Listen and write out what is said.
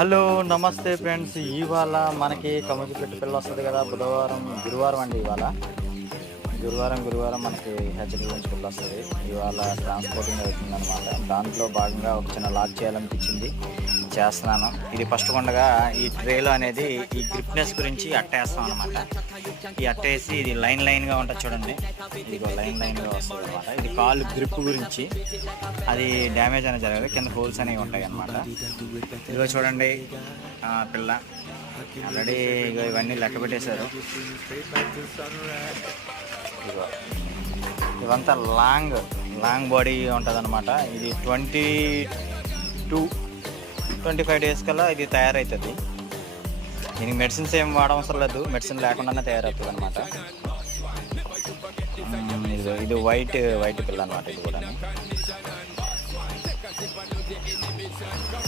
Hello నమస్తే friends, ఇవాళ మనకి కమ్మజిపెట్టు పిల్ల వస్తుంది కదా. గురువారం అండి. గురువారం మనకి హెచ్చరిక నుంచి పిల్ల వస్తుంది. ఇవాళ ట్రాన్స్పోర్టింగ్ అవుతుందన్నమాట. దాంట్లో భాగంగా ఒక చిన్న లాక్ చేయాలనిపించింది, చేస్తున్నాను. ఇది ఫస్ట్ కొండగా ఈ ట్రేలో అనేది ఈ గ్రిప్నెస్ గురించి అట్టేస్తాం అనమాట. ఈ అట్టేసి ఇది లైన్గా ఉంటుంది చూడండి. ఇదిగో లైన్గా వస్తుంది అనమాట. ఇది కాలు గ్రిప్ గురించి, అది డ్యామేజ్ అనేది జరగదు, కింద హోల్స్ అనేవి ఉంటాయి అన్నమాట. ఇదిగో చూడండి పిల్ల ఆల్రెడీ ఇవన్నీ లెక్క పెట్టేశారు. ఇదిగో ఇవంతా లాంగ్ బాడీ ఉంటుంది అనమాట. ఇది 25 డేస్ కల్లా ఇది తయారవుతుంది. దీనికి మెడిసిన్స్ ఏం వాడవసరం లేదు, మెడిసిన్ లేకుండానే తయారవుతుంది అనమాట. ఇది వైట్ పిల్ల అనమాట. ఇది కూడా